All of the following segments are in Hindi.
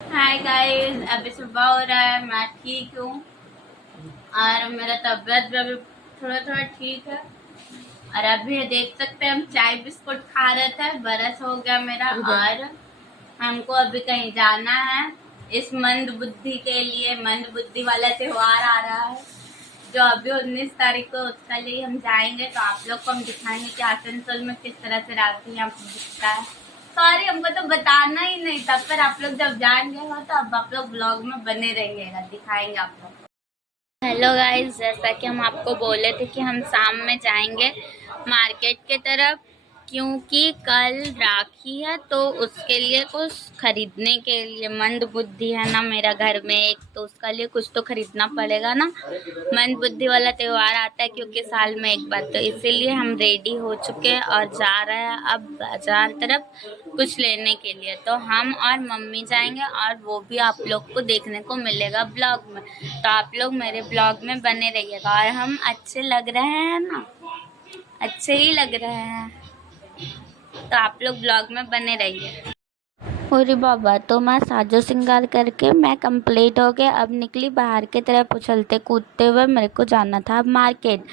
हाय गाइस, अभी सुबह हो रहा है। मैं ठीक हूँ और मेरा तबीयत भी अभी थोड़ा थोड़ा ठीक है। और अभी देख सकते हैं हम चाय बिस्कुट खा रहे थे। बरस हो गया मेरा और हमको अभी कहीं जाना है। इस मंद बुद्धि के लिए मंद बुद्धि वाला त्योहार आ रहा है जो अभी 19 तारीख को, उसके लिए हम जाएंगे। तो आप लोग को हम दिखाएंगे कि आसनसोल में किस तरह से राखी यहाँ पे दिखता है। सॉरी, हमको तो बताना ही नहीं था, पर आप लोग जब जाएंगे हो तो अब आप लोग ब्लॉग में बने रहिएगा, दिखाएंगे आप लोग। हेलो गाइस, जैसा कि हम आपको बोले थे कि हम शाम में जाएंगे मार्केट के तरफ, क्योंकि कल राखी है। तो उसके लिए कुछ खरीदने के लिए, मंद बुद्धि है ना मेरा घर में एक, तो उसका लिए कुछ तो खरीदना पड़ेगा ना। मंद बुद्धि वाला त्योहार आता है क्योंकि साल में एक बार, तो इसीलिए हम रेडी हो चुके हैं और जा रहे हैं अब बाजार तरफ कुछ लेने के लिए। तो हम और मम्मी जाएंगे और वो भी आप लोग को देखने को मिलेगा ब्लॉग में। तो आप लोग मेरे ब्लॉग में बने रहिएगा। और हम अच्छे लग रहे हैं ना, अच्छे ही लग रहे हैं, तो आप लोग ब्लॉग में बने रहिए। अरे बाबा, तो मैं साजो श्रृंगार करके मैं कंप्लीट हो गया। अब निकली बाहर की तरफ उछलते कूदते हुए। मेरे को जाना था अब मार्केट,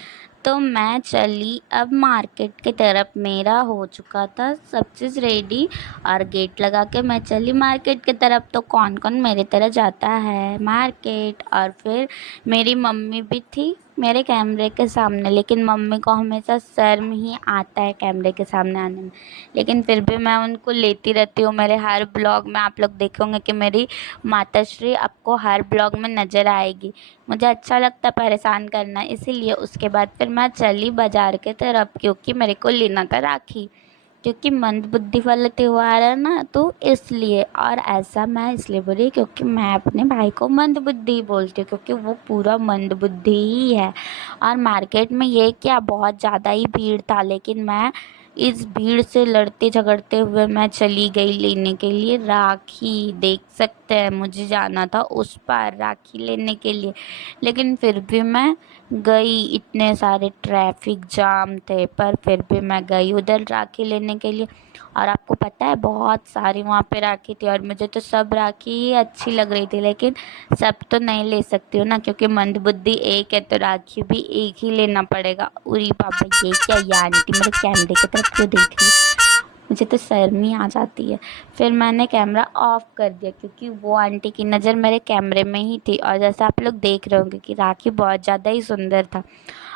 तो मैं चली अब मार्केट की तरफ। मेरा हो चुका था सब चीज़ रेडी और गेट लगा के मैं चली मार्केट की तरफ। तो कौन कौन मेरी तरह जाता है मार्केट। और फिर मेरी मम्मी भी थी मेरे कैमरे के सामने, लेकिन मम्मी को हमेशा शर्म ही आता है कैमरे के सामने आने में, लेकिन फिर भी मैं उनको लेती रहती हूँ। मेरे हर ब्लॉग में आप लोग देखेंगे कि मेरी माताश्री आपको हर ब्लॉग में नज़र आएगी। मुझे अच्छा लगता है परेशान करना, इसीलिए उसके बाद फिर मैं चली बाज़ार के तरफ, क्योंकि मेरे को लेना था राखी, क्योंकि मंदबुद्धि वाला त्यौहार है ना, तो इसलिए। और ऐसा मैं इसलिए बोली क्योंकि मैं अपने भाई को मंदबुद्धि बोलती हूँ, क्योंकि वो पूरा मंदबुद्धि ही है। और मार्केट में ये क्या बहुत ज़्यादा ही भीड़ था, लेकिन मैं इस भीड़ से लड़ते झगड़ते हुए मैं चली गई लेने के लिए राखी। देख सकते हैं मुझे जाना था उस पार राखी लेने के लिए, लेकिन फिर भी मैं गई। इतने सारे ट्रैफिक जाम थे, पर फिर भी मैं गई उधर राखी लेने के लिए। और आपको पता है बहुत सारी वहाँ पे राखी थी और मुझे तो सब राखी ही अच्छी लग रही थी, लेकिन सब तो नहीं ले सकती हूँ ना, क्योंकि मंदबुद्धि एक है तो राखी भी एक ही लेना पड़ेगा। उरी बाबा, ये आंटी मेरे कैमरे की तरफ क्यों देख रही है, मुझे तो शर्म ही आ जाती है। फिर मैंने कैमरा ऑफ कर दिया, क्योंकि वो आंटी की नज़र मेरे कैमरे में ही थी। और जैसा आप लोग देख रहे होंगे कि राखी बहुत ज़्यादा ही सुंदर था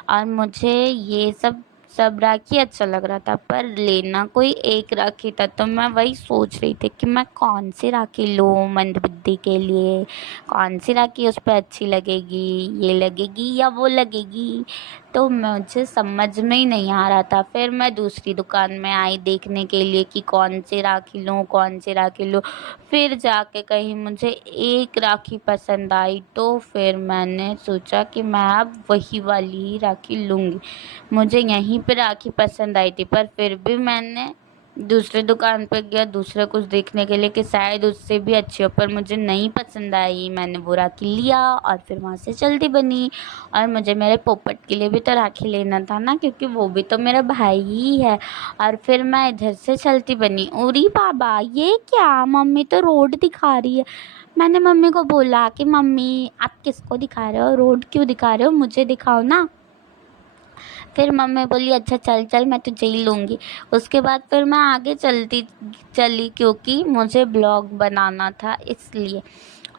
और मुझे ये सब सब राखी अच्छा लग रहा था, पर लेना कोई एक राखी था। तो मैं वही सोच रही थी कि मैं कौन सी राखी लूँ मंदबुद्धि के लिए, कौन सी राखी उस पर अच्छी लगेगी, ये लगेगी या वो लगेगी। तो मुझे समझ में ही नहीं आ रहा था। फिर मैं दूसरी दुकान में आई देखने के लिए कि कौन सी राखी लूँ, कौन सी राखी लूँ। फिर जाके कहीं मुझे एक राखी पसंद आई, तो फिर मैंने सोचा कि मैं अब वही वाली ही राखी लूँगी। मुझे यहीं पे राखी पसंद आई थी, पर फिर भी मैंने दूसरे दुकान पर गया दूसरा कुछ देखने के लिए कि शायद उससे भी अच्छी हो, पर मुझे नहीं पसंद आई। मैंने वो राखी लिया और फिर वहाँ से जल्दी बनी। और मुझे मेरे पोपट के लिए भी तो राखी लेना था ना, क्योंकि वो भी तो मेरा भाई ही है। और फिर मैं इधर से चलती बनी। उरी बाबा, ये क्या, मम्मी तो रोड दिखा रही है। मैंने मम्मी को बोला कि मम्मी आप किसको दिखा रहे हो, रोड क्यों दिखा रहे हो, मुझे दिखाओ ना। फिर मम्मी बोली अच्छा चल चल, मैं तुझे ही लूँगी। उसके बाद फिर मैं आगे चलती चली, क्योंकि मुझे ब्लॉग बनाना था इसलिए।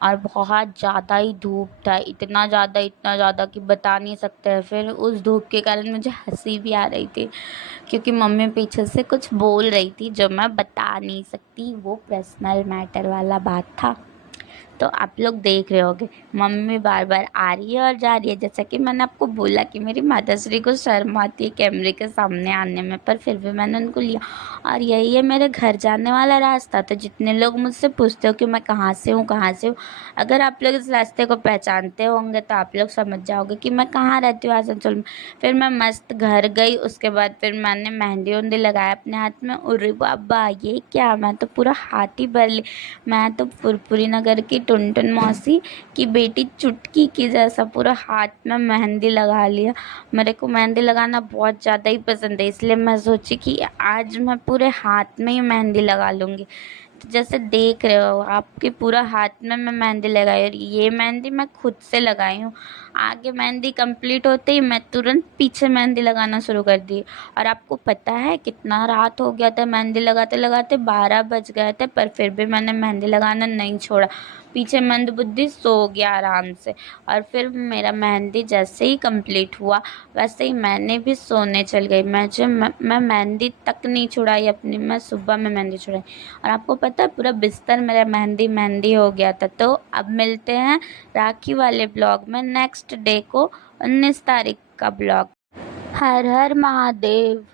और बहुत ज़्यादा ही धूप था, इतना ज़्यादा कि बता नहीं सकते हैं। फिर उस धूप के कारण मुझे हंसी भी आ रही थी, क्योंकि मम्मी पीछे से कुछ बोल रही थी जो मैं बता नहीं सकती, वो पर्सनल मैटर वाला बात था। तो आप लोग देख रहे होगे मम्मी बार बार आ रही है और जा रही है। जैसा कि मैंने आपको बोला कि मेरी माताश्री को शर्म आती है कैमरे के सामने आने में, पर फिर भी मैंने उनको लिया। और यही है मेरे घर जाने वाला रास्ता। तो जितने लोग मुझसे पूछते हो कि मैं कहाँ से हूँ कहाँ से हूँ, अगर आप लोग इस रास्ते को पहचानते होंगे तो आप लोग समझ जाओगे कि मैं कहाँ रहती हूँ आसनसोल में। फिर मैं मस्त घर गई। उसके बाद फिर मैंने मेहंदी उहंदी लगाया अपने हाथ में। अरे बाबा, ये क्या, मैं तो पूरा हाथ ही भर ली। मैं तो फुरपुरी नगर की टुनटुन मौसी की बेटी चुटकी की जैसा पूरा हाथ में मेहंदी लगा लिया। मेरे को मेहंदी लगाना बहुत ज़्यादा ही पसंद है, इसलिए मैं सोची कि आज मैं पूरे हाथ में ही मेहंदी लगा लूँगी। तो जैसे देख रहे हो आपके पूरा हाथ में मैं मेहंदी लगाई, और ये मेहंदी मैं खुद से लगाई हूँ। आगे मेहंदी कंप्लीट होते ही मैं तुरंत पीछे मेहंदी लगाना शुरू कर दी। और आपको पता है कितना रात हो गया था, मेहंदी लगाते लगाते 12 बज गए थे, पर फिर भी मैंने मेहंदी लगाना नहीं छोड़ा। पीछे मंदबुद्धि सो गया आराम से, और फिर मेरा मेहंदी जैसे ही कंप्लीट हुआ वैसे ही मैंने भी सोने चल गई। मैं मेहंदी तक नहीं छुड़ाई अपनी, मैं सुबह में मेहंदी छुड़ाई। और आपको पता है पूरा बिस्तर मेरा मेहंदी मेहंदी हो गया था। तो अब मिलते हैं राखी वाले ब्लॉग में नेक्स्ट डे को, 19 तारीख का ब्लॉग। हर हर महादेव।